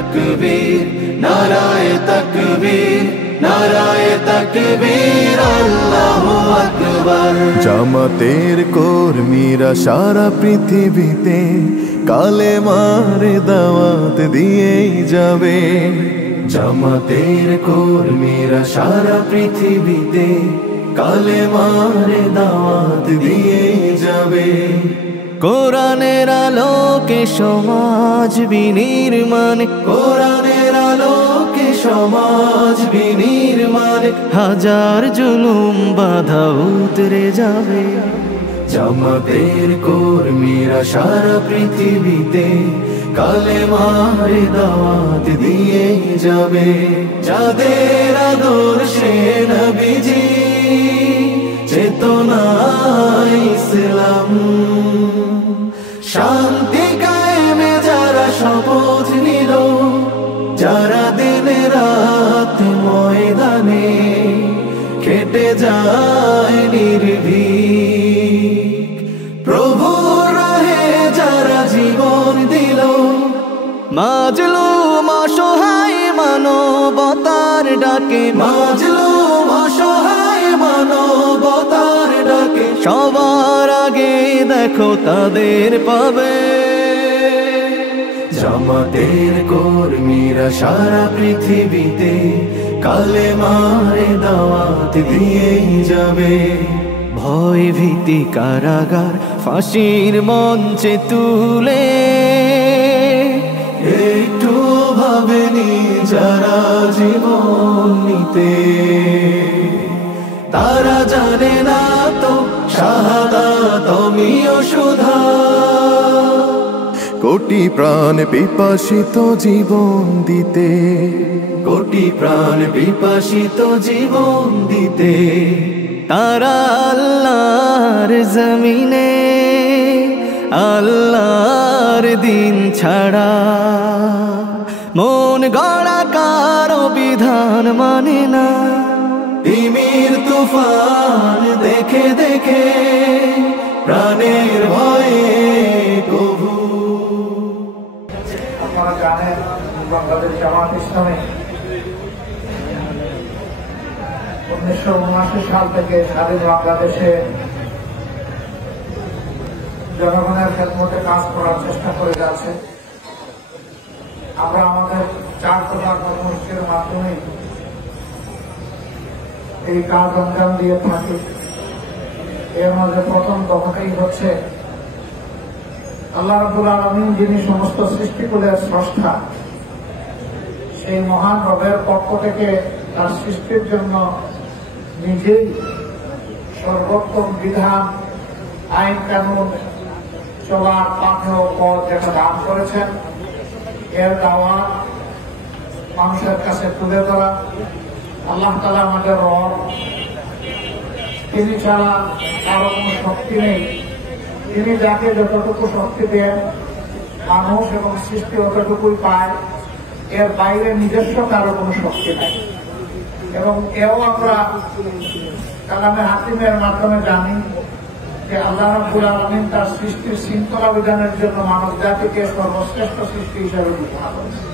তাকবীর নারায়ে তাকবীর নারায়ে তাকবীর আল্লাহু আকবার। জামাতের কর্মীরা সারা পৃথিবীতে কালেমার দাওয়াত দিয়েই যাবে। জামাতের কর্মীরা সারা পৃথিবীতে কালেমার দাওয়াত দিয়েই যাবে। কোরআনের আলোকে সমাজ বিনির্মাণ, কোরআনের আলোকে সমাজ বিনির্মাণ, হাজার জুলুম বাধা উতরে যাবে। জামাতের কর্মীরা সারা পৃথিবীতে কালেমার দাওয়াত দিয়ে যাবে। যাদের আদর্শে নবীজি চেতনা ইসলাম, শান্তি কায়েমে যারা শপথ নিল, যারা দিন রাত ময়দানে খেটে যায় নির্ভীক, প্রভুর রাহে যারা জীবন দিল, মাজলুম অসহায় মানবতার ডাকে, মাজলুম অসহায় মানবতার ডাকে, সবার আগে দেখো তাদের পাবে। জামাতের কর্মীরা সারা পৃথিবীতে কালেমার দাওয়াত দিয়েই যাবে। ভয় ভীতি কারাগার ফাঁসির মঞ্চে তুলে একটু ভাবেনি যারা জীবন নিতে, তারা জানে না তো শাহাদাত আমিও সুধা। কোটি প্রাণ পিপাসিত জীবন দিতে, কোটি প্রাণ পিপাসিত জীবন দিতে, তারা আল্লাহর জমিনে আল্লাহর দিন ছাড়া মন গড়া কারো বিধান মানে না। তিমির তুফান দেখে দেখে প্রাণের ভয়ে কবু। আপনারা জানেন বাংলাদেশ জামাত ইসলামী 1979 সাল থেকে স্বাধীন বাংলাদেশে জনগণের খেদমতে কাজ করার চেষ্টা করে যাচ্ছে। আমরা আমাদের 4 দফা কর্মসূচির মাধ্যমে এই কাজ অঞ্জাম দিয়ে থাকি। এর মধ্যে প্রথম দফাটাই হচ্ছে আল্লাহ রাব্বুল আলামিন যিনি সমস্ত সৃষ্টিকুলের স্রষ্টা, সেই মহান রবের পক্ষ থেকে তার সৃষ্টির জন্য নিজেই সর্বোত্তম বিধান, আইন কানুন, চলার পাথেয় পথ যেটা দান করেছেন, এর দাওয়াত মানুষের কাছে তুলে ধরা। আল্লাহ তাআলা আমাদের রব, তিনি ছাড়া কারো কোনো শক্তি নেই। তিনি যাকে যতটুকু শক্তি দেন মানুষ এবং সৃষ্টি অতটুকুই পায়, এর বাইরে নিজস্ব কারো কোনো শক্তি নাই। এবং এও আমরা কালামে হাকিমের মাধ্যমে জানি যে আল্লাহ রাব্বুল আলামিন তার সৃষ্টির শৃঙ্খলা বিধানের জন্য মানব জাতিকে সর্বশ্রেষ্ঠ সৃষ্টি হিসেবে ঘোষণা করেছেন।